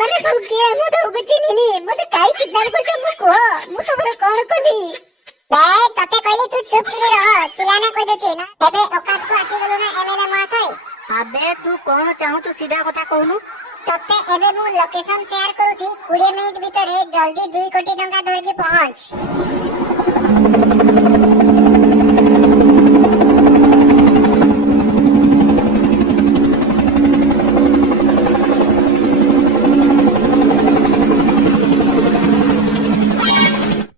ମାନେ ସବୁ କିଏ ମୁଁ ତମକୁ ଚିହ୍ନିନି ମତେ କାଇ କିଡନାପ କରିଛ ମୁଁ କୁହ ମୁଁ ତମର କଣ କଲି ବେ ତତେ କହିଲି ତୁ ଚୁପ କିରି ରହ ଚିଲାନା କହି ଦଉଛି ନା ଏବେ ଓକାତକୁ ଆସିଗଲୁ ନା ଏମଏଲଏ ମହାଶୟ। ଆବେ ତୁ କଣ ଚାହୁଁଛୁ ସିଧା କଥା କହୁନୁ। ତତେ ଏବେ ମୁଁ ଲୋକେସନ ସେୟାର କରୁଛି 20 ମିନିଟ ଭିତରେ ଜଲ୍ଦି 2 କୋଟି ଟଙ୍କା ଧରିକି ପହଞ୍ଚ।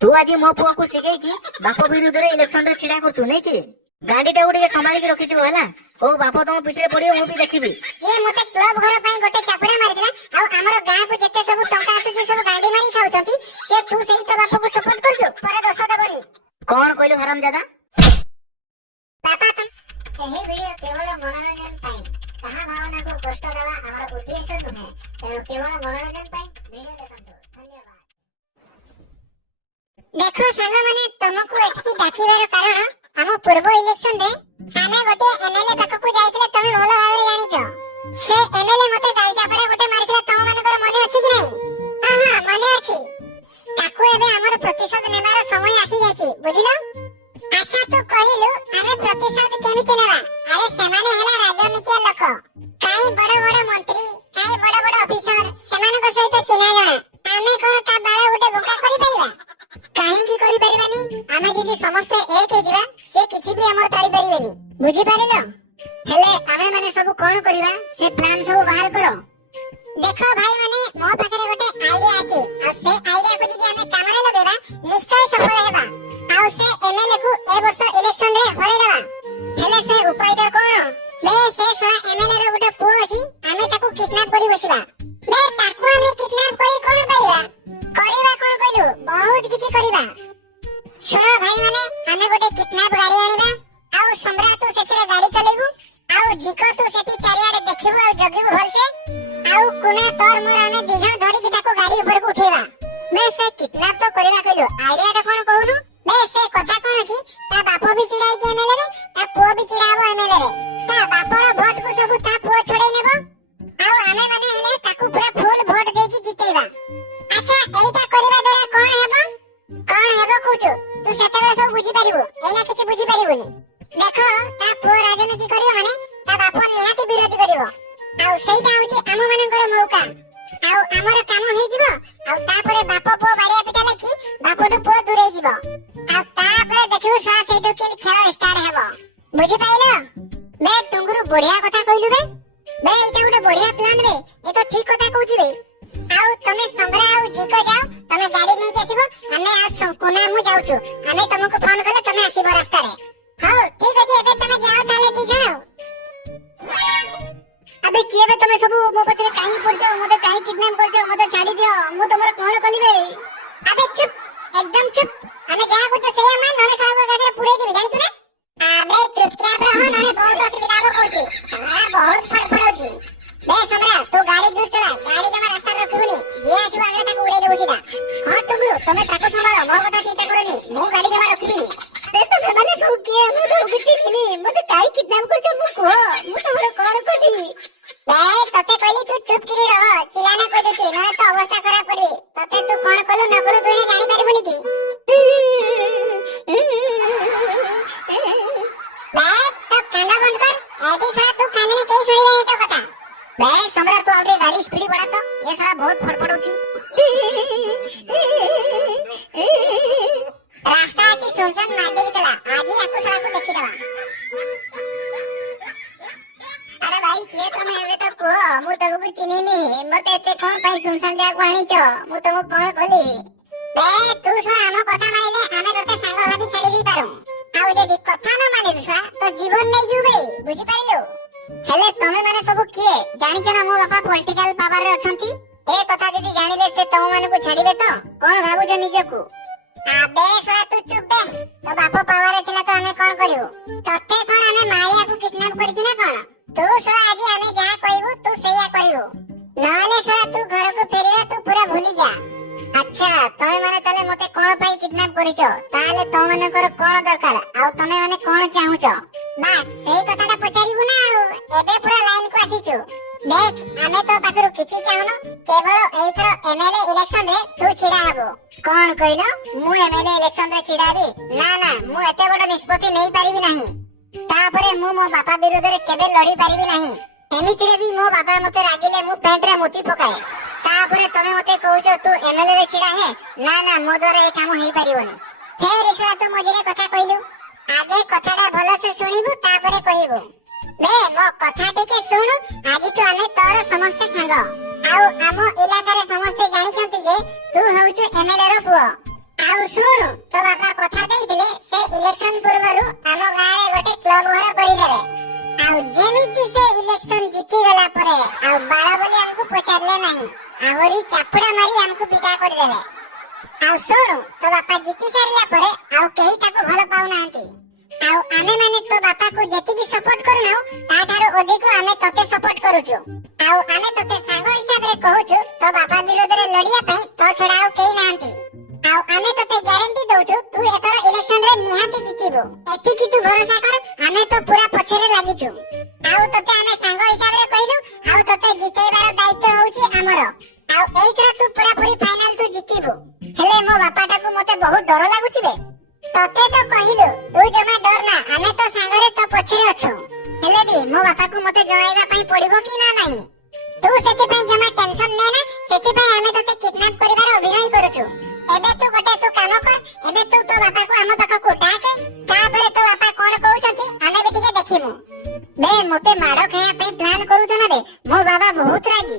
तू आज मो पुआ को सिखेकी बाप विरुद्ध रे इलेक्शन रे छिड़ा करछु नै कि गांडीटा गुडी संभाली के रखिथिबो हला ओ बाप तम पिठरे पडियो मु भी देखिबी। ये मते क्लब घर पई गोटे चापड़ा मारिला आ हमर गां को जते सब टंका आसुची सब गांडी मारी खाउचंती से तू सही तो बाप को सपोर्ट करछु पर दोष देबनी। कोन कहलु हरामजादा। पापा तुम एही वीडियो केवल मनोरंजन पई कहा भावना को कष्ट देवा हमर उद्देश्य नुहे तेणु केवल मनोरंजन पई वीडियो देखंतु धन्यवाद। देखो सांग माने तुमको एठी डाकिबार कारण हम पूर्व इलेक्शन रे हमें गोटे एमएलए पाखकु जाइतिले तुम भलो भाबरे जानिछो से एमएलए मते डाल चापड़ा गोटे मारिथिला तुम मानकर मने अछि कि नहीं। हां हां मने अछि ताकू एबे हमर प्रतिशोध नेबार समय आसी जाइछि बुझिलो। अच्छा तू कहिलु हमें प्रतिशोध केमिति नेबा अरे सेमाने हेला राजनीतिक लोक काई बड़ बड़ मंत्री काई बड़ बड़ ऑफिसर सेमान को सहित चिन्हा जणा हमें कोन ता बाळ गोटे बोका करि परिबा काहे की करि परिबानी हमें जदी समस्त एक हे जिबा से किछि भी हमर ताड़ी परिबेनी बुझि पारिलो। हेले हमें माने सब कोन करिबा से प्लान सब बाहर करो। देखो भाई माने मो पाखरे गोटे आईडिया अछि आ से आईडिया को जदी हमें काम रे लगेबा निश्चय सफल हेबा आ से एमएलए को ए वर्ष इलेक्शन रे हरै देबा। हेले से उपायटा कोन बे से सोला एमएलए रो गोटे पो अछि हमें ताको किडनैप करि बसिबा बे ताको हमें किडनैप करि कोन पाइबा करिबा कोन कइलु बहुत किछि करिबा। सुनो भाई माने हमें गोटे किडनैप गाड़ी आनिबा आउ सम्रा तू सेथरे गाड़ी चलेबू आउ जिको तू सेठी चारियाडे देखिबू आउ जगिबू भलसे आउ कुना तोर मोर हमें दिजन धरि कि ताको गाड़ी ऊपर को उठेबा। बे से किडनैप तो करिबा कइलु आईडिया टा कोन कहूनु बे से कथा कोन कि ता बाप भी चिड़ाई जे एमएलए रे ता पुओ भी चिड़ाबो एमएलए रे ता बापर वोट को सब ता पुओ छोड़ै नेबो आउ हमें माने हेले ताको पूरा फुल वोट देकी जितेबा। अच्छा एइटा करिबा द्वारा कोन हेबो कहूछु तू सेतेबे सब बुझी पारिबो एना किछि बुझी पारिबोनी। देखो ता पुओ राजनीति करियो माने ता बाप निहाती विरोधी करिवो आउ सेइटा होछि आम मानकर मौका आउ हमर काम हेइ जिवो आउ तापरे बाप पुओ बाड़िया पिटा लाखी बापटु पुओ दूरै जिवो आउ तापरे देखिबो सा सेइटु किन खेल स्टार्ट हेबो बुझी पाइलो। बे तुंगुरु बढ़िया कथा कइलु बे एइटा गोटे बढ़िया प्लान रे ए तो ठीक कथा कहूछि बे आउ तमे संग्रा आउ जिको जाओ तमे गाड़ी नै आसीबो हमें आ कोना मु जाउछु हमें तुमको फोन करले तमे आसीबो रास्ता रे हां ठीक अछि एबे तमे जाओ ताले दी जाओ। अबे किए बे तमे सब मो पछरे काई पड़जो मते काई किडनैप करजो मते छाडी दियो मु तमर कोन कलिबे। अबे चुप एकदम चुप हमें जा कुछ सही मान नने सागो गादरे पुरे दिबी जानिछु ना अबे चुपचाप रहो नने बहुत असुविधा हो कोछि हमरा बहुत फड़फड़ होछि। बे समरा तू गाड़ी दूर चला गाड़ी जमा रास्ता रखिबुनी जे आसीबो आगे ताको उड़ै देबो सीधा हां टुगु तमे ताको संभालो मो कथा चिंता करनी मु गाड़ी जमा रखिबिनी। बे तमे माने सब किए मु तमको चिन्हिनी मते काई किडनैप करजो मु कुह मु तमर कोन कली। बे तते कहली तू चुप किरि रह चिलाना कहि दछि न तो अवस्था खराब करबे तते तू कोन कलु न कलु तू जानि पारिबुनी की। बे तो कांदा बंद कर एटी साला तू कान में के सुनिबे तो कथा। बे समरा तो आउटे गाड़ी स्पीड बढ़ा तो ये साला बहुत फड़फड़ होछि रास्ता अछि सुनसान मार दे चला आज ही आपको साला को देखि देबा। अरे भाई के तमे एबे तो को मु तको चिन्हिनी मते एते कोन पई सुनसान जा को आनिचो मु तको कोन कहली। बे तू सा हम कथा मानिले हमें तते सांग भाबी छाडी दी पारो आउ जदी कथा न मानिलु सा तो जीवन नै जुबे बुझि पाइलो। हेले तमे माने सब किए जानिछ ना मो बापा पॉलिटिकल पावर रे अछंती ए कथा जदी जानिले से तम माने को छाडीबे तो कोन भाबुज निजकू। अबे सा तू चुप बे तो बापा पावर रे थिला तो हमें कोन करिवो तते कोन हमें मारिया को किडनैप करछि ना कोन तू सा आज हमें जा कहबो तू सेया करिवो नहले सा तू घर को फेरिबा तू पूरा भूली जा আচ্ছা তুমি মানে তাহলে মতে কোন পাই কিডন্যাপ করিছ তাহলে তোমানଙ୍କର কোন দরকার আর তুমি মানে কোন চাহুছ বাস সেই কথাটা পচারিবু না আর এবে পুরা লাইন কো আসিଛୁ দেখ আমি তো পাখরু কিছু চাহুনো কেবল এইথର এমএলএ ইলেকশন রে তু छिड़ा হবো কোন কইল মু এমএলএ ইলেকশন রে छिड़ाबी না না মু এতে বড় নিষ্পত্তি নেই পারিবি ନାହିଁ তারপরে মু মো বাপা বিরুদ্ধে কেবে লড়ি পারিবি ନାହିଁ এমিতিরে বি মো বাপা মতে রাগিলে মু পেন্টরে মুতি পকাଏ তারপরে তুমি মতে কହୁଛ তু এমএলএ রে छिड़ा হে না না মো দ্বারা এই কাম হেই পারিবনি ফের ইসলা তো মজিরে কথা কইলু আগে কথাটা ভালসে শুনিবু তারপরে কইবু বে মো কথা টিকে শুন আজি তো আমি তোর সমস্ত সাঙ্গ আউ আম ইলাকারে সমস্ত জানিছন্তি যে তু হউଛୁ এমএলএ র পুଅ আউ শুন তো বাপা কথা দেইଥିଲେ সে ইলেকশন পূର୍ବରୁ ଆମ ଗାଁରେ ଗୋଟେ କ୍ଲବ ଘର କରିଦେଲେ ଆଉ ଯେମିତି ସେ ଇଲେକ୍ସନ ଜିତି ଗଲା ପରେ ଆଉ ବାଳ ବୋଲି ଆମକୁ ପଚାରିଲେ ନାହିଁ ଆହୁରି ଚାପୁଡା ମାରି ଆମକୁ ବିଦା କରିଦେଲେ ଆଉ ଶୁଣ ତୋ ବାପା ଜିତି ସାରିଲା ପରେ ଆଉ କେହି ତାକୁ ଭଲ ପାଉନାହାନ୍ତି ଆଉ ଆମେ ମାନେ ତୋ ବାପାକୁ ଯେତିକି ସପୋର୍ଟ କରୁନାଉ ତାଠାରୁ ଅଧିକ ଆମେ ତତେ ସପୋର୍ଟ କରୁଛୁ ଆଉ ଆମେ ତତେ ସାଙ୍ଗ ହିସାବରେ କହୁଛୁ ତୋ ବାପା ବିରୋଧରେ ଲଢିବା ପାଇଁ ତୋ ଛଡା ଆଉ କେହି ନାହାନ୍ତି ଆଉ ଆମେ ତତେ ଗ୍ୟାରେଣ୍ଟି ଦଉଛୁ ତୁ ଏଥର ଇଲେକ୍ସନ ରେ ନିହାତି ଜିତିବୁ ଏତିକି ତୁ ଭରସା କର ଆମେ ତ ପୁରା ପଛରେ ଲାଗିଛୁ ଆଉ ତତେ ଆମେ ସାଙ୍ଗ ହିସାବରେ କହିଲୁ ଆଉ ତତେ ଜିତେଇବାର ଦାୟିତ୍ୱ ହଉଛି ଆମର ଆଉ ଏଇଥର ତୁ ପୁରାପୁରି ଫାଇନାଲ ତୁ ଜିତିବୁ ହେଲେ ମୋ ବାପାଟାକୁ ମତେ ବହୁତ ଡର ଲାଗୁଛି ବେ ତତେ ତ କହିଲୁ ତୁ ଜମା ଡର ନା ଆମେ ତ ସାଙ୍ଗରେ ତ ପଛରେ ଅଛୁ ହେଲେ ବି ମୋ ବାପାକୁ ମତେ ଜଣାଇବା ପାଇଁ ପଡିବ କି ନା ନାହିଁ ତୁ ସେଥିପାଇଁ ଜମା ଟେନସନ ନେ ନା ସେଥିପାଇଁ ଆମେ ତତେ କିଡନାପ କରିବାର ଅଭିନୟ କରୁଛୁ ଏବେ ତୁ ଗୋଟେ ତୁ କାମ କର ଏବେ ତୁ ତୋ ବାପାକୁ ଆମ ପାଖକୁ ଡାକେ ତାପରେ ତୋ ବାପା କଣ କହୁଛନ୍ତି ଆମେ ବି ଟିକେ ଦେଖିବୁ ବେ ମତେ ମାଡ ଖାଇବା ପାଇଁ ପ୍ଲାନ କରୁଛ ନା ବେ ମୋ ବାବା ବହୁତ ରାଗି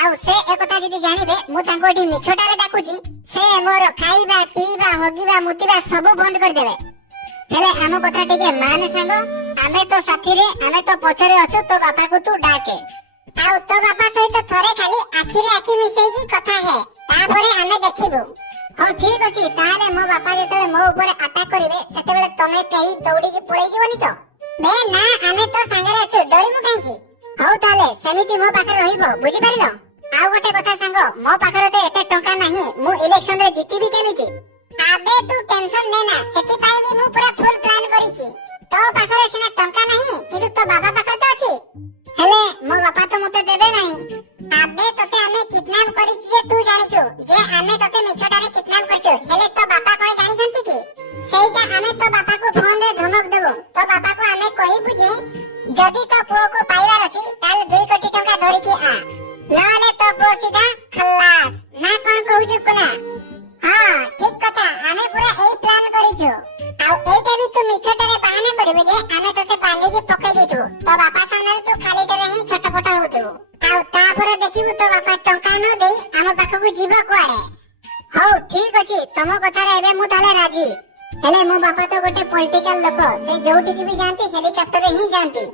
ଆଉ ସେ ଏକଥା ଯଦି ଜାଣିବେ ମୁଁ ତାଙ୍କୁ ଏଠି ମିଛଟାରେ ଡାକୁଛି ସେ ମୋର ଖାଇବା ପିଇବା ହଗିବା ମୁତିବା ସବୁ ବନ୍ଦ କରିଦେବେ ହେଲେ ଆମ କଥା ଟିକେ ମାନ ସାଙ୍ଗ ଆମେ ତ ସାଥିରେ ଆମେ ତ ପଛରେ ଅଛୁ ତୋ ବାପାକୁ ତୁ ଡାକେ ଆଉ ତୋ ବାପା ସହିତ ଥରେ ଖାଲି ଆଖିରେ ଆଖି ମିଶେଇକି କଥା ହେ ତାପରେ ଆମେ ଦେଖିବୁ ହଉ ଠିକ ଅଛି ତାହେଲେ ମୋ ବାପା ଯେତେବେଳେ ମୋ ଉପରେ ଆଟାକ କରିବେ ସେତେବେଳେ ତମେ କେହି ଦୌଡ଼ିକି ପଳେଇ ଯିବନି ତ ବେ ନା ଆମେ ତ ସାଙ୍ଗରେ ଅଛୁ ଡରିବୁ କାହିଁକି ହଉ ତାହେଲେ ସେମିତି ମୋ ପାଖରେ ରହିବ ବୁଝିପାରିଲ ଆଉ ଗୋଟେ କଥା ସାଙ୍ଗ ମୋ ପାଖରେ ତ ଏତେ ଟଙ୍କା ନାହିଁ ମୁଁ ଇଲେକ୍ସନ ରେ ଜିତିବି କେମିତି ଆବେ ତୁ ଟେନସନ ନେ ନା ସେଥିପାଇଁ ବି ମୁଁ ପୁରା ଫୁଲ ପ୍ଲାନ କରିଛି ତୋ ପାଖରେ ସିନା ଟଙ୍କା ନାହିଁ କିନ୍ତୁ ତୋ ବାବା ପାଖରେ ତ ଅଛି ହେଲେ ମୋ ବାପା ତ ମତେ ଦେବେ ନାହିଁ ଆବେ ତତେ ଆମେ କିଡନାପ କରିଛୁ ଯେ ତୁ ଜାଣିଛୁ ଯେ ଆମେ ତତେ ମିଛଟାରେ କିଡନାପ କରିଛୁ ହେଲେ ତୋ ବାପା କଣ ଜାଣିଛନ୍ତି କି ସେଇଟା ଆମେ ତୋ ବାପାକୁ ଫୋନ ରେ ଧମକ ଦେବୁ ତୋ ବାପାକୁ ଆମେ କହିବୁ ଯେ ଯଦି ତୋ ପୁଅକୁ ପାଇବାର ଅଛି ତାହେଲେ 2 କୋଟି ଟଙ୍କା ଧରିକି ଆ ନହେଲେ ତୋ ପୁଅ ସିଧା ଖଲାସ ନା କଣ କହୁଛୁ କୁନା ହଁ ଠିକ କଥା ଆମେ ପୁରା ଏଇ ପ୍ଲାନ କରିଛୁ ଆଉ ଏଇଟା ବି ତୁ ମିଛଟାରେ ବାହାନା କରିବୁ ଯେ ଆମେ ତତେ ବାନ୍ଧିକି ପକେଇ ଦେଇଛୁ ତୋ ବାପା ସାମ୍ନାରେ ତୁ ଖାଲିଟାରେ ହିଁ ଛଟପଟ ହଉଥିବୁ ଆଉ ତାପରେ ଦେଖିବୁ ତୋ ବାପା ଟଙ୍କା ନ ଦେଇ ଆମ ପାଖକୁ ଯିବ କୁଆଡେ ହଉ ଠିକ ଅଛି ତମ କଥାରେ ଏବେ ମୁଁ ତାହେଲେ ରାଜି ହେଲେ ମୋ ବାପା ତ ଗୋଟେ ପଲିଟିକାଲ ଲୋକ ସେ ଯୋଉଠିକି ବି ଯାଆନ୍ତି ହେଲିକପ୍ଟରରେ ହିଁ ଯାଆନ୍ତି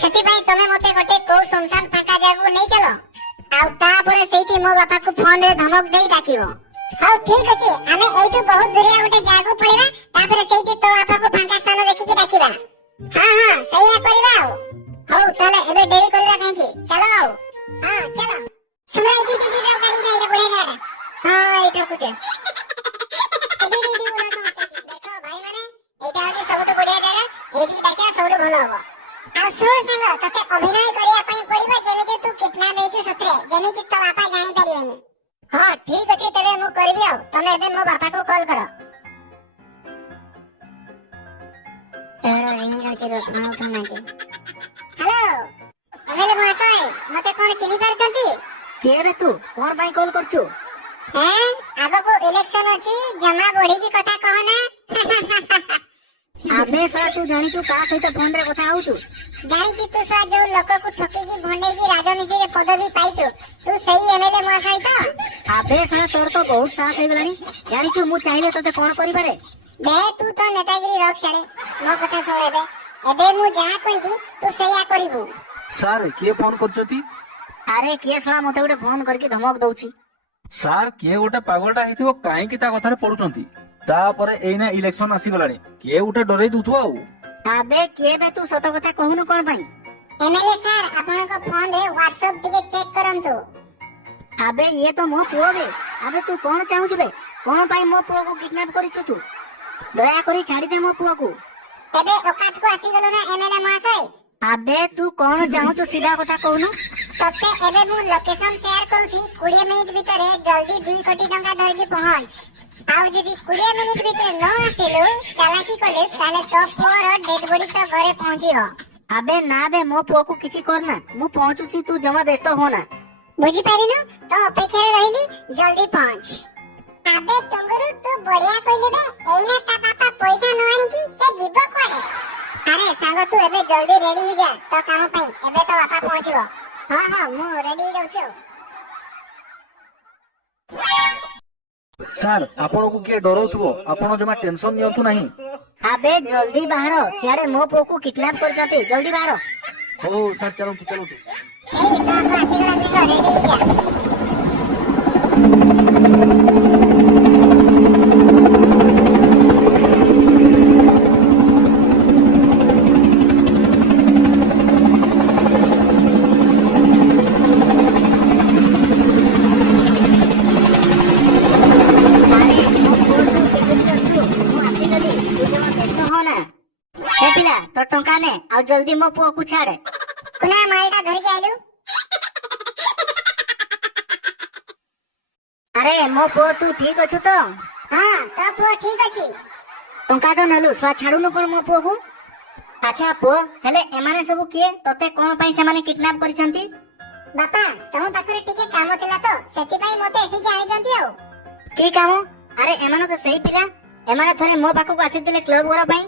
ସେଥିପାଇଁ ତମେ ମତେ ଗୋଟେ କୋଉ ଶୂନଶାନ ଫାଙ୍କା ଜାଗାକୁ ନେଇ ଚାଲ ଆଉ ତାପରେ ସେଇଠି ମୋ ବାପାକୁ ଫୋନରେ ଧମକ ଦେଇ ଡାକିବ ହଉ ଠିକ ଅଛି ଆମେ ଏଇଠୁ ବହୁତ ଦୂରିଆ ଗୋଟେ ଜାଗାକୁ ପଳେଇବା ତାପରେ ସେଇଠି ତୋ ବାପାକୁ ଫାଙ୍କା ସ୍ଥାନ ଦେଖିକି ଡାକିବା ହଁ ହଁ ସେଇଆ କରିବା ଆଉ ହଉ ତାହେଲେ ଏବେ ଡେରି କରିବା କାହିଁକି ଚାଲ ଆଉ ହଁ ଚାଲ ଶୁଣ ଏଇଠି ଗାଡି ନାହିଁ ବଢିଆ ଜାଗାଟା ହଁ ଏଇଟା କୁଚେ ଦେଖ ଭାଇ ମାନେ ଏଇଟା ହଉଛି ସବୁଠୁ ବଢିଆ ଜାଗା ଏଇଠିକି ଡାକିବା ସବୁଠୁ ଭଲ ହବ ଆଉ ଶୁଣ ସାଙ୍ଗ ତତେ ଅଭିନୟ କରିବା ପାଇଁ ପଡିବ ଯେମିତି ତୁ କିଡନାପ ହେଇଛୁ ସତରେ ଯେମିତି ତୋ ବାପା ଜାଣିପାରିବେନି ହଁ ଠିକ ଅଛି ତେବେ ମୁଁ କରିବି ଆଉ ତମେ ଏବେ ମୋ ବାପାକୁ କଲ୍ କର ହ୍ୟାଲୋ ଏମଏଲଏ ମହାଶୟ ମତେ କଣ ଚିହ୍ନି ପାରୁଛନ୍ତି କିଏ ରେ ତୁ କଣ ପାଇଁ କଲ୍ କରୁଛୁ ଆଗକୁ ଇଲେକ୍ସନ ଅଛି ଜମା ବଢିକି କଥା କହନା ଆବେ ଶଳା ତୁ ଜାଣିଛୁ କାହା ସହିତ ଫୋନରେ କଥା ହଉଛୁ ଜାଣିଛି ତୁ ଶଳା ଯୋଉ ଲୋକକୁ ଠକିକି ଭଣ୍ଡେଇକି ରାଜନୀତିରେ ପଦବୀ ପାଇଛୁ ତୁ ସେଇ ଏମଏଲଏ ମହାଶୟ ତ ଆବେ ଶଳା ତୋର ତ ବହୁତ ସାହସ ହେଇଗଲାଣି ଜାଣିଛୁ ମୁଁ ଚାହିଁଲେ ତତେ କଣ କରିପାରେ ବେ ତୁ ତ ନେତାଗିରି ରଖ ଛାଡେ ମୋ କଥା ଶୁଣ ଏବେ ମୁଁ ଯାହା କହିବି ତୁ ସେଇଆ କରିବୁ ସାର୍ କିଏ ଫୋନ କରୁଛନ୍ତି ଆରେ କିଏ ଶଳା ମତେ ଗୋଟେ ଫୋନ କରିକି ଧମକ ଦଉଛି ସାର୍ କିଏ ଗୋଟେ ପାଗଳଟା ହେଇଥିବ କାହିଁକି ତା କଥାରେ ପଡୁଛନ୍ତି ତାପରେ ଏଇନା ଇଲେକ୍ସନ ଆସିଗଲାଣି କିଏ ଗୋଟେ ଡରେଇ ଦଉଥିବ ଆଉ ଆବେ କିଏ ବେ ତୁ ସତ କଥା କହୁନୁ କଣ ପାଇଁ ଏମଏଲଏ ସାର୍ ଆପଣଙ୍କ ଫୋନରେ ହ୍ୱାଟ୍ସଆପ ଟିକେ ଚେକ୍ କରନ୍ତୁ ଆବେ ଇଏ ତ ମୋ ପୁଅ ବେ আবে তু কোন চাহুଛୁ বে? কোন ପାଇଁ ମୋ ପୁଅକୁ କିଡନାପ କରିଛୁ ତୁ? ଦୟାକରି ଛାଡ଼ିଦେ ମୋ ପୁଅକୁ। ଏବେ ଓକାତକୁ ଆସିଗଲୁ ନା ଏମଏଲଏ ମହାଶୟ। ଆବେ ତୁ କଣ ଚାହୁଁଛୁ ସିଧା କଥା କହୁନୁ? ତତେ ଏବେ ମୁଁ ଲୋକେସନ ସେୟାର କରୁଛି, 20 ମିନିଟ ଭିତରେ ଜଲ୍ଦି 2 କୋଟି ଟଙ୍କା ଧରିକି ପହଞ୍ଚ। ଆଉ ଯଦି 20 ମିନିଟ ଭିତରେ ନ ଆସିଲୁ ଚାଲାକି କଲେ ତାହେଲେ ତୋ ପୁଅର ଡେଡ୍ ବଡି ତ ଘରେ ପହଞ୍ଚିବ। ଆବେ ନା ବେ ମୋ ପୁଅକୁ କିଛି କରନା, ମୁଁ ପହଞ୍ଚୁଛି, ତୁ ଜମା ବ୍ୟସ୍ତ ହୋନା। ବୁଝିପାରିଲୁ? ତ ଅପେକ୍ଷାରେ ରହିଲି, ଜଲ୍ଦି ପହଞ୍ଚ। ଆବେ ଟଙ୍ଗରୁ ତୁ ବଢିଆ କହିଲୁ ବେ। ଏଇନା ତା ବାପା ପଇସା ନ ଆଣିକି ସେ ଯିବ କୁଆଡେ? ଆରେ ସାଙ୍ଗ ତୁ ଏବେ ଜଲ୍ଦି ରେଡି ହେଇଯା ତ କାମ ପାଇଁ, ଏବେ ତ ବାପା ପହଞ୍ଚିବ। ହଁ ହଁ ମୁଁ ରେଡି ହେଇଯାଉଛି ଆଉ। ସାର୍ ଆପଣଙ୍କୁ କିଏ ଡରଉଥିବ, ଆପଣ ଜମା ଟେନସନ ନିଅନ୍ତୁ ନାହିଁ। ଆବେ ଜଲ୍ଦି ବାହାର, ସିଆଡେ ମୋ ପୁଅକୁ କିଡନାପ କରିଛନ୍ତି, ଜଲ୍ଦି ବାହାର। ହଉ ସାର୍ ଚାଲନ୍ତୁ ଚାଲନ୍ତୁ। ଏଇ ତ ବାପା ଆସିଗଲା ସାଙ୍ଗ, ରେଡି ହେଇଯା। ଆରେ ମୋ ପୁଅ ତୁ କେମିତି ଅଛୁ? ମୁଁ ଆସିଗଲି, ତୁ ଜମା ବ୍ୟସ୍ତ ହୋନା। ହେ ପିଲା ତୋ ଟଙ୍କା ନେ, ଆଉ ଜଲ୍ଦି ମୋ ପୁଅକୁ ଛାଡେ। କୁନା ମାଲଟା ଧରିକି ଆଇଲୁ। ଆରେ ମୋ ପୁଅ ତୁ ଠିକ ଅଛୁ ତ? ହଁ ତୋ ପୁଅ ଠିକ ଅଛି। ଟଙ୍କା ତ ନେଲୁ, ଛୁଆ ଛାଡୁନୁ କଣ ମୋ ପୁଅକୁ? ଆଚ୍ଛା ପୁଅ, ହେଲେ ଏମାନେ ସବୁ କିଏ? ତତେ କଣ ପାଇଁ ସେମାନେ କିଡନାପ କରିଛନ୍ତି? ବାପା ତମ ପାଖରେ ଟିକେ କାମ ଥିଲା ତ ସେଥିପାଇଁ ମତେ ଏଠିକି ଆଣିଛନ୍ତି ଆଉ। କି କାମ? ଆରେ ଏମାନେ ତ ସେଇ ପିଲା, ଏମାନେ ଥରେ ମୋ ପାଖକୁ ଆସିଥିଲେ କ୍ଲବ ଘର ପାଇଁ।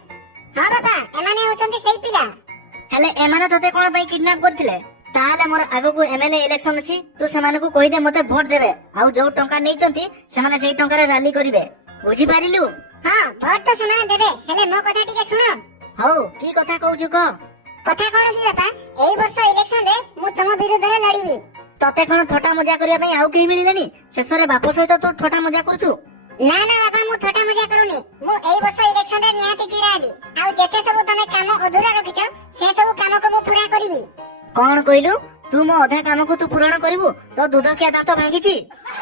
ହଁ ବାପା ଏମାନେ ହଉଛନ୍ତି ସେଇ ପିଲା। ହେଲେ ଏମାନେ ତତେ କଣ ପାଇଁ କିଡନାପ କରିଥିଲେ? ତାହେଲେ ମୋର ଆଗକୁ ଏମଏଲଏ ଇଲେକ୍ସନ ଅଛି, ତୁ ସେମାନଙ୍କୁ କହିଦେ ମତେ ଭୋଟ ଦେବେ, ଆଉ ଯୋଉ ଟଙ୍କା ନେଇଛନ୍ତି ସେମାନେ ସେଇ ଟଙ୍କାରେ ରାଲି କରିବେ, ବୁଝିପାରିଲୁ? ହଁ ଭୋଟ ତ ସେମାନେ ଦେବେ, ହେଲେ ମୋ କଥା ଟିକେ ଶୁଣ। ହଉ କି କଥା କହୁଛୁ କହ। କଥା କଣ କି ବାପା, ଏଇ ବର୍ଷ ଇଲେକ୍ସନ ରେ ମୁଁ ତମ ବିରୁଦ୍ଧରେ ଲଢିବି। ତତେ କଣ ଥଟା ମଜା କରିବା ପାଇଁ ଆଉ କେହି ମିଳିଲେନି? ଶେଷରେ ବାପ ସହିତ ତୁ ଥଟା ମଜା କରୁଛୁ? ନା ନା ବାପା ମୁଁ ଥଟା ମଜା କରୁନି, ମୁଁ ଏଇ ବର୍ଷ ଇଲେକ୍ସନ ରେ ନିହାତି ଛିଡା ହେବି। ଆଉ ଯେତେ ସବୁ ତମେ କାମ ଅଧୁରା ରଖିଛ ସେ ସବୁ କାମକୁ ମୁଁ ପୂରା କରିବି। କଣ କହିଲୁ? ତୁ ମୋ ଅଧା କାମକୁ ତୁ ପୂରଣ କରିବୁ? ତୋ ଦୁଧକିଆ ଦାନ୍ତ ଭାଙ୍ଗିଛି?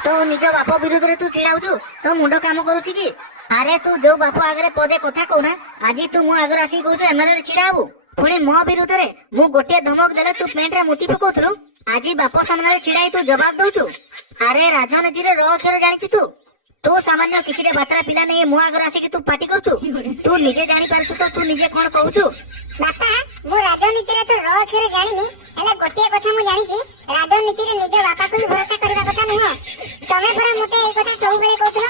ତୋ ନିଜ ବାପ ବିରୁଦ୍ଧରେ ତୁ ଛିଡାଉଛୁ? ତୋ ମୁଣ୍ଡ କାମ କରୁଛି କି? ଆରେ ତୁ ଯୋଉ ବାପ ଆଗରେ ପଦେ କଥା କହୁନା, ଆଜି ତୁ ମୋ ଆଗରେ ଆସିକି କହୁଛୁ ଏମଏଲଏ ରେ ଛିଡା ହବୁ, ପୁଣି ମୋ ବିରୁଦ୍ଧରେ ମୁଁ ଗୋଟିଏ ଧମକ ଦେଲେ ତୁ ପେଣ୍ଟରେ ମୁତି ପକଉଥିଲୁ, ଆଜି ବାପ ସାମ୍ନାରେ ଛିଡା ହେଇ ତୁ ଜବାବ ଦଉଛୁ? ଆରେ ରାଜନୀତିରେ ର ଅକ୍ଷର ଜାଣିଛୁ ତୁ? ତୁ ସାମାନ୍ୟ କିଛିଟା ବାତ୍ରା ପିଲା ନେଇ ମୋ ଆଗରେ ଆସିକି ତୁ ପାଟି କରୁଛୁ? ତୁ ନିଜେ ଜାଣିପାରୁଛୁ ତ ତୁ ନିଜେ କଣ କହୁଛୁ? ବାପା ମୁଁ ରାଜନୀତିରେ ତ ର ଅକ୍ଷର ଜାଣିନି, ହେଲେ ଗୋଟିଏ କଥା ମୁଁ ଜାଣିଛି, ରାଜନୀତିରେ ନିଜ ବାପାକୁ ବି ଭରସା କରିବା କଥା ନୁହଁ। ତମେ ପରା ମତେ ଏଇ କଥା ସବୁବେଳେ କହୁଥିଲ।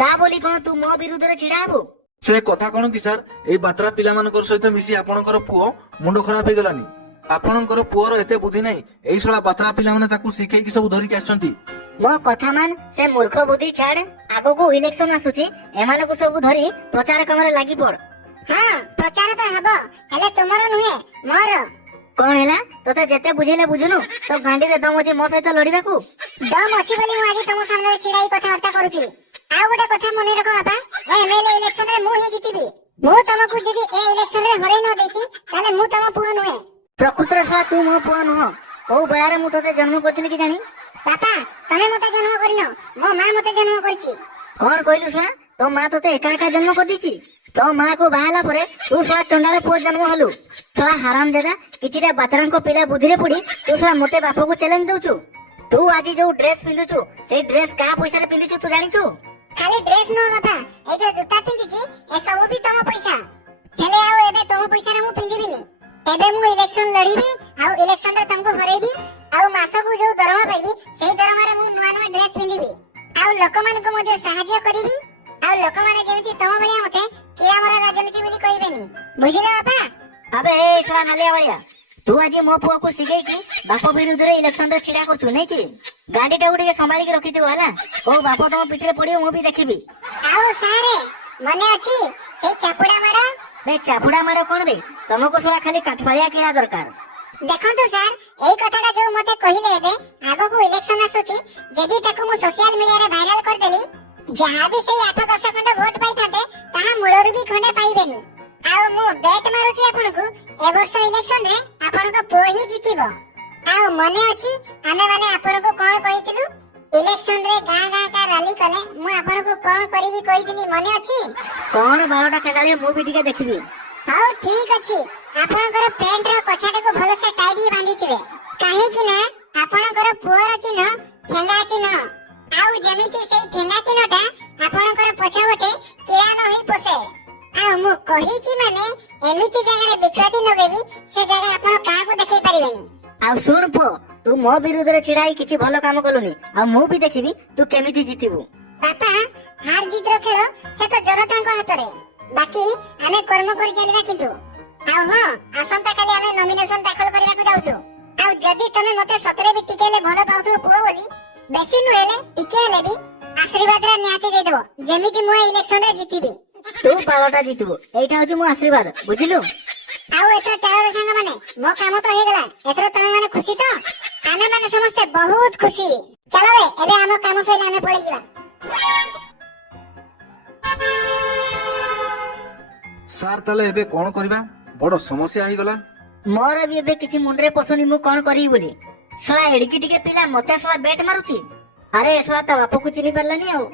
ତା ବୋଲି କଣ ତୁ ମୋ ବିରୁଦ୍ଧରେ ଛିଡା ହବୁ? ସେ କଥା କଣ କି ସାର୍, ଏଇ ବାତ୍ରା ପିଲାମାନଙ୍କର ସହିତ ମିଶି ଆପଣଙ୍କର ପୁଅ ମୁଣ୍ଡ ଖରାପ ହେଇଗଲାନି। ଆପଣଙ୍କର ପୁଅର ଏତେ ବୁଦ୍ଧି ନାହିଁ, ଏଇ ଶଳା ବାତ୍ରା ପିଲାମାନେ ତାକୁ ଶିଖେଇକି ସବୁ ଧରିକି ଆସିଛନ୍ତି। ମୋ କଥା ମାନ, ସେ ମୂର୍ଖ ବୁଦ୍ଧି ଛାଡ, ଆଗକୁ ଇଲେକ୍ସନ ଆସୁଛି, ଏମାନଙ୍କୁ ସବୁ ଧରି ପ୍ରଚାର କାମରେ ଲାଗି ପଡ। ହଁ ପ୍ରଚାର ତ ହବ, ହେଲେ ତୁମର ନୁହେଁ ମୋର। କଣ ହେଲା? ତତେ ଯେତେ ବୁଝେଇଲେ ବୁଝୁନୁ? ତୋ ଗାଣ୍ଡିରେ ଦମ ଅଛି ମୋ ସହିତ ଲଢିବାକୁ? ଦମ ଅଛି ବୋଲି ମୁଁ ଆଜି ତମ ସାମ୍ନାରେ ଛିଡା ହେଇ କଥାବାର୍ତ୍ତା କରୁଛି। ଆଉ ଗୋଟେ କଥା ମନେ ରଖ ବାପା, ଏମଏଲଏ ଇଲେକ୍ସନ ରେ ମୁଁ ହିଁ ଜିତିବି। ମୁଁ ତମକୁ ଯଦି ଏ ଇଲେକ୍ସନ ରେ ହରେଇ ନ ଦେଇଛି ତାହେଲେ ମୁଁ ତମ ପୁଅ ନୁହେଁ। ପ୍ରକୃତରେ ଶଳା ତୁ ମୋ ପୁଅ ନୁହଁ। କୋଉ ବେଳାରେ ମୁଁ ତତେ ଜନ୍ମ କରିଥିଲି କି ଜାଣି? ବାପା ତମେ ମତେ ଜନ୍ମ କରିନ, ମୋ ମା ମତେ ଜନ୍ମ କରିଛି। କଣ କହିଲୁ ଶଳା? ତୋ ମା ତତେ ଏକା ଏକା ଜନ୍ମ କରିଦେଇଛି? ତୋ ମା କୁ ବାହା ହେଲା ପରେ ତୁ ଶଳା ଚଣ୍ଡାଳ ପୁଅ ଜନ୍ମ ହେଲୁ। ଶଳା ହାରାମ ଜାଦା, କିଛିଟା ବାତ୍ରାଙ୍କ ପିଲା ବୁଦ୍ଧିରେ ପଡି ତୁ ଶଳା ମତେ ବାପକୁ ଚ୍ୟାଲେଞ୍ଜ ଦଉଛୁ। ତୁ ଆଜି ଯୋଉ ଡ୍ରେସ ପିନ୍ଧୁଛୁ, ସେଇ ଡ୍ରେସ କାହା ପଇସାରେ ପିନ୍ଧିଛୁ ତୁ ଜାଣିଛୁ? ଖାଲି ଡ୍ରେସ ନୁହଁ ବାପା, ଏଇ ଯୋଉ ଜୁତା ପିନ୍ଧିଛି ଏସବୁ ବି ତମ ପଇସା। ହେଲେ ଆଉ ଏବେ ତମ ପଇସାରେ ମୁଁ ପିନ୍ଧିବିନି। ଏବେ ମୁଁ ଇଲେକ୍ସନ ଲଢିବି, ଆଉ ଇଲେକ୍ସନ ରେ ତମକୁ ହରେଇବି, ଆଉ ମାସକୁ ଯୋଉ ଦରମା ପାଇବି ସେଇ ଦରମାରେ ମୁଁ ନୂଆ ନୂଆ ଡ୍ରେସ ପିନ୍ଧିବି, ଆଉ ଲୋକମାନଙ୍କୁ ମଧ୍ୟ ସାହାଯ୍ୟ କରିବି, ଆଉ ଲୋକମାନେ ଯେମିତି ତମ ଭଳିଆ ମତେ କିରାମରା ରାଜନୀତି ବୋଲି କହିବେନି। ବୁଝିଲ ବାପା? ଆବେ ଏ ଶଳା ନାଲିଆ ଭଳିଆ, ତୁ ଆଜି ମୋ ପୁଅକୁ ଶିଖେଇକି ବାପ ବିରୁଦ୍ଧରେ ଇଲେକ୍ସନ ରେ ଛିଡା କରୁଛୁ ନାଇଁ କି? ଗାଣ୍ଡିଟାକୁ ଟିକେ ସମ୍ଭାଳିକି ରଖିଥିବ ହେଲା, କୋଉ ବାପ ତମ ପିଠିରେ ପଡିବ ମୁଁ ବି ଦେଖିବି। ଆଉ ସାରେ ମନେ ଅଛି ସେଇ ଚାପୁଡା ମାଡ? ବେ ଚାପୁଡା ମାଡ କଣ ବେ? ତମକୁ ଶଳା ଖାଲି କାଠଫାଳିଆ କିଣା ଦରକାର। ଦେଖନ୍ତୁ ସାର୍, ଏଇ କଥାଟା ଯୋଉ ମତେ କହିଲେ ଏବେ, ଆଗକୁ ଇଲେକ୍ସନ ଆସୁଛି, ଯଦି ତାକୁ ମୁଁ ସୋସିଆଲ ମିଡିଆରେ ଭାଇରାଲ କରିଦେଲି, ଯାହା ବି ସେଇ 8-10 ଖଣ୍ଡ ଭୋଟ ପାଇଥାନ୍ତେ ତାହା ମୂଳରୁ ବି ଖଣ୍ଡେ ପାଇବେନି। ଆଉ ମୁଁ ବେଟ୍ ମାରୁଛି ଆପଣଙ୍କୁ, ଏ ବର୍ଷ ଇଲେକ୍ସନ ରେ ଆପଣଙ୍କ ପୁଅ ହିଁ ଜିତିବ। ଆଉ ମନେ ଅଛି ଆମେ ମାନେ ଆପଣଙ୍କୁ କଣ କହିଥିଲୁ? ଇଲେକ୍ସନ ରେ ଗାଁ ଗାଁ କା ରାଲି କରିବି କହିଥିଲି ମନେ ଅଛି? କଣ ବାଳଟା କେଦାଳିଆ ମୁଁ ବି ଟିକେ ଦେଖିବି। ହଉ ଠିକ ଅଛି, ଆପଣଙ୍କର ପ୍ୟାଣ୍ଟ ର କଛାଟାକୁ ଭଲସେ ଟାଇଟ୍ ବାନ୍ଧିଥିବେ, କାହିଁକି ନା ଆପଣଙ୍କର ପୁଅର ଚିହ୍ନ ଠେଙ୍ଗା ଚିହ୍ନ। ଆଉ ଯେମିତି ସେଇ ଠେଙ୍ଗା ଚିହ୍ନଟା ଆପଣଙ୍କର ପଛପଟେ କିଳା ନ ହୋଇ ପଶେ। ଆଉ ମୁଁ କହିଛି ମାନେ ଏମିତି ଜାଗାରେ ବିଛୁଆତି ଲଗେଇବି ସେ ଜାଗା ଆପଣ କାହାକୁ ଦେଖେଇ ପାରିବେନି। ଆଉ ଶୁଣ ପୁଅ, ତୁ ମୋ ବିରୁଦ୍ଧରେ ଛିଡା ହେଇ କିଛି ଭଲ କାମ କଲୁନି, ଆଉ ମୁଁ ବି ଦେଖିବି ତୁ କେମିତି ଜିତିବୁ। ବାପା, ହାର ଜିତର ଖେଳ ସେ ତ ଜନତାଙ୍କ ହାତରେ, ବାକି ଆମେ କର୍ମ କରି ଚାଲିବା କିନ୍ତୁ। ଆଉ ହଁ, ଆସନ୍ତା କାଲି ଆମେ ନମିନେସନ ଦାଖଲ କରିବାକୁ ଯାଉଛୁ। ଆଉ ଯଦି ତମେ ମତେ ସତରେ ବି ଟିକେ ହେଲେ ଭଲ ପାଉଥିବ ପୁଅ ବୋଲି, ବେଶୀ ନୁହେଲେ ଟିକେ ହେଲେ ବି ଆଶୀର୍ବାଦରେ ନିହାତି ଦେଇଦେବ, ଯେମିତି ମୁଁ ଏ ଇଲେକ୍ସନରେ ଜିତିବି। ତୁ ବାଳଟା ଜିତିବୁ, ଏଇଟା ହଉଛି ମୋ ଆଶୀର୍ବାଦ, ବୁଝିଲୁ? ଆଉ ଏଥର ଚାଲ ସାଙ୍ଗମାନେ, ମୋ କାମ ତ ହେଇଗଲା। ଏଥର ତମେ ମାନେ ଖୁସି ତ? ଆମେ ମାନେ ସମସ୍ତେ ବହୁତ ଖୁସି। ଚାଲ ରେ, ଏବେ ଆମ କାମ ସରିଲେ ଆମେ ପଳେଇଯିବା। ସାର୍ ତାହେଲେ ଏବେ କଣ କରିବା? ବଡ ସମସ୍ୟା ହେଇଗଲା। ମୋର ବି ଏବେ କିଛି ମୁଣ୍ଡରେ ପଶୁନି ମୁଁ କଣ କରିବି ବୋଲି। ଶଳା ଏଡିକି ଟିକେ ପିଲା ମତେ ଶଳା ବେଟ ମାରୁଛି। ଆରେ ଶଳା ତା ବାପକୁ ଚିହ୍ନି ପାରିଲାନି ଆଉ।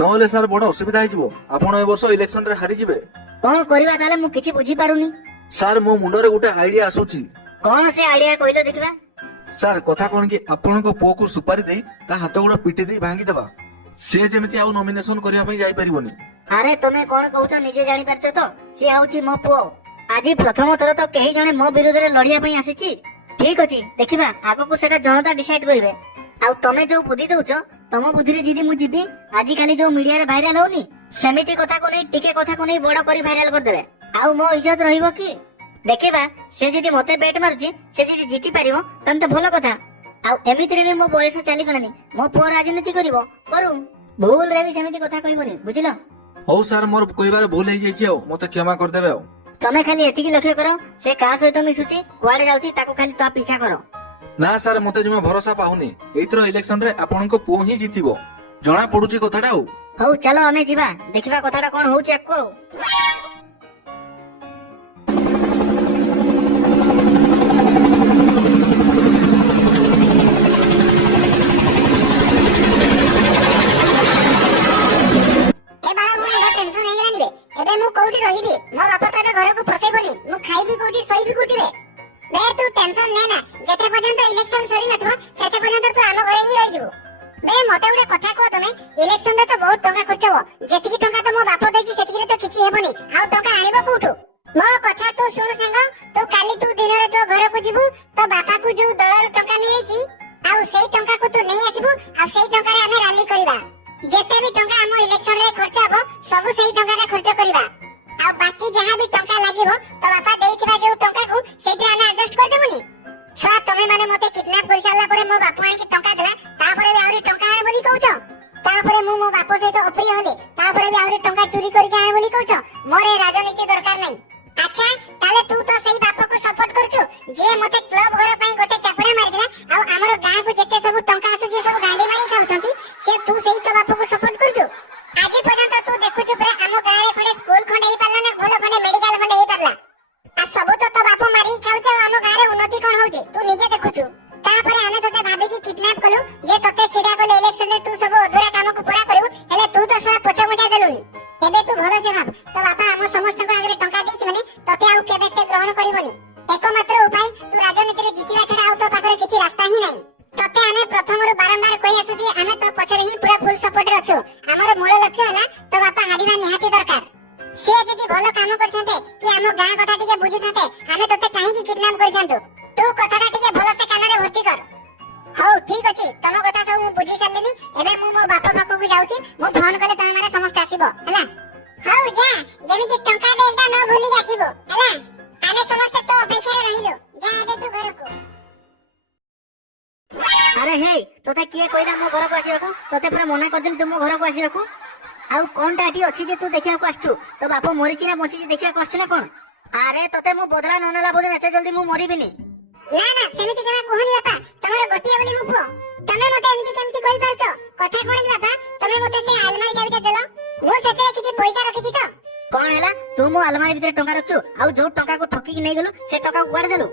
ନହେଲେ ସାର୍ ବଡ ଅସୁବିଧା ହେଇଯିବ, ଆପଣ ଏ ବର୍ଷ ଇଲେକ୍ସନରେ ହାରିଯିବେ। କଣ କରିବା ତାହେଲେ ମୁଁ କିଛି ବୁଝିପାରୁନି। ସାର୍ ମୋ ମୁଣ୍ଡରେ ଗୋଟେ ଆଇଡିଆ ଆସୁଛି। କଣ ସେ ଆଇଡିଆ କହିଲ ଦେଖିବା। ସାର୍ କଥା କଣ କି, ଆପଣଙ୍କ ପୁଅକୁ ସୁପାରି ଦେଇ ତା ହାତ ଗୋଡ ପିଟି ଦେଇ ଭାଙ୍ଗିଦେବା, ସିଏ ଯେମିତି ଆଉ ନମିନେସନ କରିବା ପାଇଁ ଯାଇପାରିବନି। ଆରେ ତମେ କଣ କହୁଛ ନିଜେ ଜାଣିପାରୁଛ ତ? ସିଏ ହଉଛି ମୋ ପୁଅ। ଆଜି ପ୍ରଥମ ଥର ତ କେହି ଜଣେ ମୋ ବିରୁଦ୍ଧରେ ଲଢିବା ପାଇଁ ଆସିଛି। ଠିକ ଅଛି, ଦେଖିବା ଆଗକୁ ସେଟା ଜନତା ଡିସାଇଡ କରିବେ। ଆଉ ତମେ ଯୋଉ ବୁଦ୍ଧି ଦଉଛ, ତମ ବୁଦ୍ଧିରେ ଯଦି ମୁଁ ଯିବି, ଆଜିକାଲି ଯୋଉ ମିଡିଆରେ ଭାଇରାଲ ହଉନି, ସେମିତି କଥାକୁ ନେଇ ଟିକେ କଥାକୁ ନେଇ ବଡ କରି ଭାଇରାଲ କରିଦେବେ, ଆଉ ମୋ ଇଜ୍ଜତ ରହିବ କି? ଦେଖିବା, ସେ ଯଦି ମତେ ବେଟ ମାରୁଛି, ସେ ଯଦି ଜିତି ପାରିବ ତାହେଲେ ତ ଭଲ କଥା। ଆଉ ଏମିତିରେ ବି ମୋ ବୟସ ଚାଲିଗଲାଣି, ମୋ ପୁଅ ରାଜନୀତି କରିବ, କରୁ। ଭୁଲରେ ବି ସେମିତି କଥା କହିବନି, ବୁଝିଲ? ହଉ ସାର୍, ମୋର କହିବାରେ ଭୁଲ ହେଇଯାଇଛି, ଆଉ ମତେ କ୍ଷମା କରିଦେବେ। ଆଉ ତମେ ଖାଲି ଏତିକି ଲକ୍ଷ୍ୟ କର, ସେ କାହା ସହିତ ମିଶୁଛି, କୁଆଡେ ଯାଉଛି, ତାକୁ ଖାଲି ତା ପିଛା କର। ନା ସାର୍, ମତେ ଜମା ଭରସା ପାଉନି। ଏଇଥର ଇଲେକ୍ସନରେ ଆପଣଙ୍କ ପୁଅ ହିଁ ଜିତିବ, ଜଣା ପଡୁଛି କଥାଟା। ଆଉ ହଉ ଚାଲ ଆମେ ଯିବା, ଦେଖିବା କଥାଟା କଣ ହଉଛି ଆଗକୁ। ଆଉ ଏ ବାଳା, ମୁଁ ମୋର ଟେନସନ ହେଇଗଲାନି ରେ। ଏବେ ମୁଁ କୋଉଠି ରହିବି? ମୋ ବାପା ତ ଏବେ ଘରକୁ ପଶେଇବନି, ମୁଁ ଖାଇବି କୋଉଠି, ଶୋଇବି କୋଉଠି ରେ? ବେ ତୁ ଟେନସନ ନେ ନା, ଯେତେ ପର୍ଯ୍ୟନ୍ତ ଇଲେକ୍ସନ ସରି ନଥିବ ସେତେ ପର୍ଯ୍ୟନ୍ତ ତୁ ଆମ ଘରେ ହିଁ ରହିଯିବୁ। ବେ ମତେ ଗୋଟେ କଥା କୁହ, ତମେ ଇଲେକ୍ସନରେ ତ ବହୁତ ଟଙ୍କା ଖର୍ଚ୍ଚ ହବ, ଯେତିକି ଟଙ୍କା ତ ମୋ ବାପ ଦେଇଛି ସେତିକିରେ ତ କିଛି ହେବନି, ଆଉ ଟଙ୍କା ଆଣିବ କୋଉଠୁ? ମୋ କଥା ତୁ ଶୁଣ ସାଙ୍ଗ, କାଲି ତୁ ଦିନରେ ତୋ ଘରକୁ ଯିବୁ, ତୋ ବାପାକୁ ଯୋଉ ଦଳରୁ ଟଙ୍କା ମିଳିଛି, ଆଉ ସେଇ ଟଙ୍କାକୁ ତୁ ନେଇ ଆସିବୁ, ଆଉ ସେଇ ଟଙ୍କାରେ ଆମେ ରାଲି କରିବା। ଯେତେ ବି ଟଙ୍କା ଆମ ଇଲେକ୍ସନରେ ଖର୍ଚ୍ଚ ହବ, ସବୁ ସେଇ ଟଙ୍କାରେ ଖର୍ଚ୍ଚ କରିବା। ଆଉ ବାକି ଯାହା ବି ଟଙ୍କା ଲାଗିବ, ତୋ ବାପା ଦେଇଥିବା ଯୋଉ ଟଙ୍କାକୁ ସେଇଠି ଆମେ ଆଡଜଷ୍ଟ କରିଦେବୁନି। ଛୁଆ, ତମେ ମାନେ ମତେ କିଡନାପ କରିସାରିଲା ପରେ ମୋ ବାପ ଆଣିକି ଟଙ୍କା ଦେଲା, ତାପରେ ବି ଆହୁରି ଟଙ୍କା ଆଣେ ବୋଲି କହୁଛ। ତାପରେ ମୁଁ ମୋ ବାପ ସହିତ ଅପ୍ରିୟ ହେଲି, ତାପରେ ବି ଆହୁରି ଟଙ୍କା ଚୋରି କରିକି ଆଣେ ବୋଲି କହୁଛ। ମୋର ଏ ରାଜନୀତି ଦରକାର ନାହିଁ। ଆଚ୍ଛା, ତାହେଲେ ତୁ ତ ସେଇ ବାପକୁ ସପୋର୍ଟ କରୁଛୁ, ଯିଏ ମତେ କ୍ଲବ ଘର ପାଇଁ ଗୋଟେ ଚାପୁଡା ମାରିଥିଲା, ଆଉ ଆମର ଗାଁକୁ ଯେତେ ସବୁ ଟଙ୍କା ଆସୁଛି ସବୁ ଗାଣ୍ଡି ମାରି ଖାଉଛନ୍ତି, ସେ ତୁ ସେଇ ତ ବାପକୁ ସପୋର୍ଟ କରୁଛୁ। ଆଜି ପର୍ଯ୍ୟନ୍ତ ତୁ ଦେଖୁଛୁ ପୁରା ଆମ ଗାଁରେ ଖଣ୍ଡେ ସ୍କୁଲ ଖଣ୍ଡେ ହେଇପାରିଲା ନା, ଭଲ ଖଣ୍ଡେ ମେଡିକାଲ ଖଣ୍ଡେ ହେଇପାରିଲା? ଆଉ ସବୁ ତ ତୋ ବାପ ମାରିକି ଖାଉଛି, ଆଉ ଆମ ଗାଁରେ ଉନ୍ନତି କଣ ହଉଛି ତୁ ନିଜେ ଦେଖୁଛୁ। ତାପରେ ଆମେ ତତେ ଭାବିକି କିଡନାପ କଲୁ, ଯେ ତତେ ଛିଡା କଲେ ଇଲେକ୍ସନରେ ତୁ ସବୁ ଅଧୁରା କାମକୁ ପୁରା କରିବୁ, ହେଲେ ତୁ ତ ଶଳା ପଛ ଘୁଞ୍ଚା ଦେଲୁନି। ଏବେ ତୁ ଭଲସେ ଭାବ, ତୋ ବାପା ଆମ ସମସ୍ତଙ୍କ ଆଗରେ ଟଙ୍କା ଦେଇଛି ମାନେ ତତେ ଆଉ କେବେ ସେ ଗ୍ରହଣ କରିବନି। एकमात्र उपाय तू राजनीति रे जितिवा छडा आउ तो पाखरे किछि रास्ता ही नाही। तते आमे प्रथमरु बारंबार कहि आसुथि आमे तो पछरे ही पूरा फुल सपोर्ट रे अछु। हमर मूल लक्ष्य हला तो बापा हारिबा निहाती दरकार। से जदि भलो काम करथांते कि हम गां कथा टिके बुझुथांते आमे तते काहे कि किडनैप करिथांतु। तू कथाटा टिके भलो से कानरे भर्ती कर। हौ ठीक अछि तम कथा सब मु बुझी सारलिनी। एबे मु मो बापा पाखो को जाउची। मु फोन कले तमे माने समस्त आसीबो हला। हौ जा जेमिति टंका देटा न भूली आसीबो हला। आमे समस्त तो अपेक्षा रे रहिलो। जा एबे तू घर को। अरे हे तोते किए कहला मो घर को आसीबाकू तोते पूरा मना कर दिल तू मो घर को आसीबाकू आउ कोनटा एठी अछि जे तू देखिया को आछू तो बापा मरिची ना बंची देखिया को आछू ना कोन। अरे तोते मु बदला न नेला बोले एते जल्दी मु मरिबिनी ना ना सेमिति जमा कोहनी बापा तमरो गोटिया बोली मु पुओ तमे मते एमति केमति कहि पारछो कथा कोन कि बापा तमे मते से अलमारी चाबिटा देलो मु सेते किछि पैसा रखिछि तो कोन हैला तू मो अलमारी भीतर टंका रखछु आउ जो टंका को ठकी कि नै गेलु से टंका को गाड़ देलु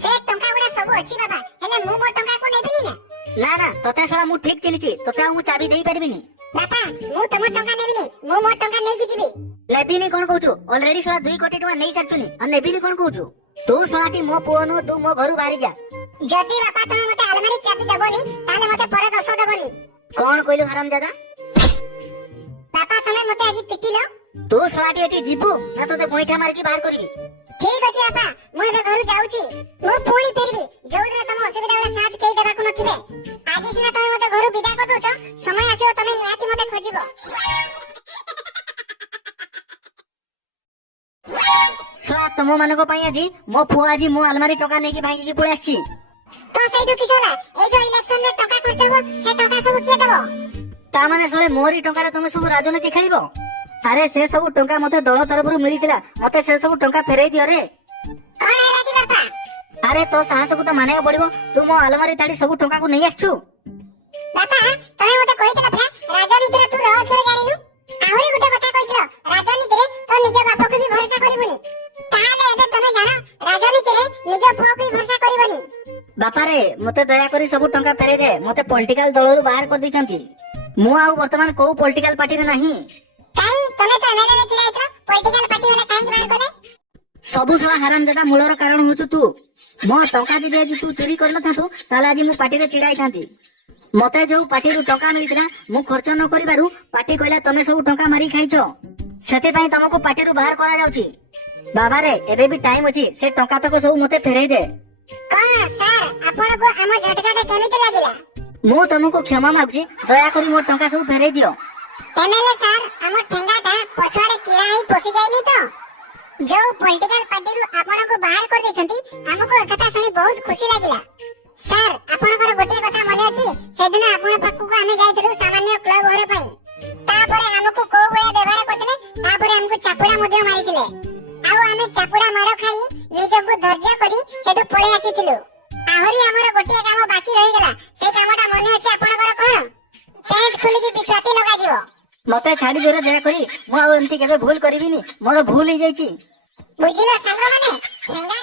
से टंका गुडा सब अछि बाबा हेले मु मो टंका को नेबिनी ना ना ना तोते सला मु ठीक चिनिछि तोते मु चाबी देई परबिनी ବାପା ମୁଁ ତମ ଟଙ୍କା ନେବିନି, ମୁଁ ମୋ ଟଙ୍କା ନେଇକି ଯିବି। ନେବିନି କଣ କହୁଛୁ? ଅଲରେଡି ଶଳା 2 କୋଟି ଟଙ୍କା ନେଇ ସାରିଛୁନି ଆଉ ନେବିନି କଣ କହୁଛୁ? ତୁ ଶଳାଟି ମୋ ପୁଅ ନୁହଁ, ତୁ ମୋ ଘରୁ ବାହାରି ଯା। ଯଦି ବାପା ତମେ ମତେ ଆଲମାରୀ ଚାବି ଦବନି ତାହେଲେ ମତେ ପରେ ଦୋଷ ଦବନି। କଣ କହିଲୁ ହାରାମଜାଦା? ବାପା ତମେ ମତେ ଆଜି ପିଟିଲ। ତୁ ଶଳାଟି ଏଠି ଯିବୁ ନା ତୋତେ ଗୋଇଠା ମାରିକି ବାହାର କରିବି? ଠିକ ଅଛି ବାପା, ମୁଁ ଏବେ ଘରୁ ଯାଉଛି। ମୁଁ ପୁଣି ଫେରିବି ଯୋଉଦିନ ତମ ଅସୁବିଧା ବେଳେ ସାଥ କେହି ଦେବାକୁ ନଥିବେ। ଆଜି ସିନା ତମେ ମତେ ଘରୁ ବିଦା କରିଦଉଛ, ସମୟ ଆସିବ ତମେ ନିହାତି ମତେ ଖୋଜିବ। ଶଳା ତମ ମାନଙ୍କ ପାଇଁ ଆଜି ମୋ ପୁଅ ଆଜି ମୋ ଆଲମାରୀ ଟଙ୍କା ନେଇକି ଭାଙ୍ଗିକି ପଳେଇ ଆସିଛି। ତ ସେଇଠୁ କିସ ହେଲା? ଏଇ ଯୋଉ ଇଲେକ୍ସନ ରେ ଟଙ୍କା ଖର୍ଚ୍ଚ ହବ ସେ ଟଙ୍କା ସବୁ କିଏ ଦବ? ତା ମାନେ ଶଳେ ମୋରି ଟଙ୍କାରେ ତମେ ସବୁ ରାଜନୀତି ଖେଳିବ? ଆରେ ସେ ସବୁ ଟଙ୍କା ମତେ ଦଳ ତରଫରୁ ମିଳିଥିଲା, ମତେ ସେ ସବୁ ଟଙ୍କା ଫେରେଇ ଦିଅ ରେ। କଣ ହେଲା କି ବାପା? ଆରେ ତୋ ସାହସକୁ ତ ମାନିବାକୁ ପଡିବ, ତୁ ମୋ ଆଲମାରୀ ତାଡି ସବୁ ଟଙ୍କାକୁ ନେଇ ଆସିଛୁ। ବାପା ତମେ ମତେ କହିଥିଲ ପରା ରାଜନୀତିରେ ତୁ ରହ କ୍ଷୀର ଜାଣିନୁ। ଆହୁରି ଗୋଟେ କଥା କହିଥିଲ, ରାଜନୀତିରେ ତ ନିଜ ବାପକୁ ବି ଭରସା କରିବୁନି। ତାହେଲେ ଏବେ ତମେ ଜାଣ ରାଜନୀତିରେ ନିଜ ପୁଅକୁ ବି ଭରସା କରିବନି। ବାପାରେ ମତେ ଦୟାକରି ସବୁ ଟଙ୍କା ଫେରେଇ ଦେ, ମତେ ପଲିଟିକାଲ ଦଳରୁ ବାହାର କରିଦେଇଛନ୍ତି। ମୁଁ ଆଉ ବର୍ତ୍ତମାନ କୋଉ ପଲିଟିକାଲ ପାର୍ଟିରେ ନାହିଁ। କାଇଁ ତମେ ତ ଏମଏଲଏ ରେ ଛିଡା ହେଇଥିଲ, ପଲିଟିକାଲ ପାର୍ଟି ବାଲା କାହିଁକି ବାହାର କଲେ? ସବୁ ଶଳା ହାରାମଜାଦା ମୂଳର କାରଣ ହଉଛୁ ତୁ। ମୋ ଟଙ୍କା ଯଦି ଆଜି ତୁ ଚୋରି କରିନଥାନ୍ତୁ ତାହେଲେ ଆଜି ମୁଁ ପାର୍ଟିରେ ଛିଡା ହେଇଥାନ୍ତି। ମତେ ଯୋଉ ପାର୍ଟିରୁ ଟଙ୍କା ମିଳିଥିଲା ମୁଁ ଖର୍ଚ୍ଚ ନ କରିବାରୁ ପାର୍ଟି କହିଲା ତମେ ସବୁ ଟଙ୍କା ମାରି ଖାଇଛ, ସେଥିପାଇଁ ତମକୁ ପାର୍ଟିରୁ ବାହାର କରାଯାଉଛି। ବାବାରେ ଏବେ ବି ଟାଇମ ଅଛି, ସେ ଟଙ୍କା ତକ ସବୁ ମତେ ଫେରେଇ ଦେ। କଣ ସାର୍ ଆପଣଙ୍କୁ ଆମ ଝଟକାଟା କେମିତି ଲାଗିଲା? ମୁଁ ତମକୁ କ୍ଷମା ମାଗୁଛି, ଦୟାକରି ମୋ ଟଙ୍କା ସବୁ ଫେରେଇ ଦିଅ। ଏମଏଲଏ ସାର୍ ଆମ ଠେଙ୍ଗାଟା ପଛଆଡେ କିଳା ହେଇ ପଶି ଯାଇନି ତ? ଯୋଉ ପଲିଟିକାଲ ପାର୍ଟିରୁ ଆପଣଙ୍କୁ ବାହାର କରିଦେଇଛନ୍ତି ଆମକୁ ଏକଥା ଶୁଣି ବହୁତ ଖୁସି ଲାଗିଲା। ସାର୍ ଆପଣଙ୍କର ଗୋଟିଏ କଥା ମନେ ଅଛି, ସେଦିନ ଆପଣ ପାଖକୁ ଆମେ ଯାଇଥିଲୁ ସାମାନ୍ୟ କ୍ଲବ ଘର ପାଇଁ। ତାପରେ ଆମକୁ କୋଉ ଭଳିଆ ବ୍ୟବହାର କରିଥିଲେ, ତାପରେ ଆମକୁ ଚାପୁଡା ମଧ୍ୟ ମାରିଥିଲେ। ଆଉ ଆମେ ଚାପୁଡା ମାଡ଼ ଖାଇ ନିଜକୁ ଧୈର୍ଯ୍ୟ କରି ସେଠୁ ପଳେଇ ଆସିଥିଲୁ। ଆହୁରି ଆମର ଗୋଟିଏ କାମ ବାକି ରହିଗଲା, ସେଇ କାମଟା ମନେ ଅଛି ଆପଣଙ୍କର କଣ? ପ୍ୟାଣ୍ଟ ଖୋଲିକି ବିଛାତି ଲଗାଯିବ। ମତେ ଛାଡି ଦିଅ ଦୟାକରି, ମୁଁ ଆଉ ଏମିତି କେବେ ଭୁଲ କରିବିନି, ମୋର ଭୁଲ ହେଇଯାଇଛି। ବୁଝିଲ ସାଙ୍ଗମାନେ, ଠେଙ୍ଗା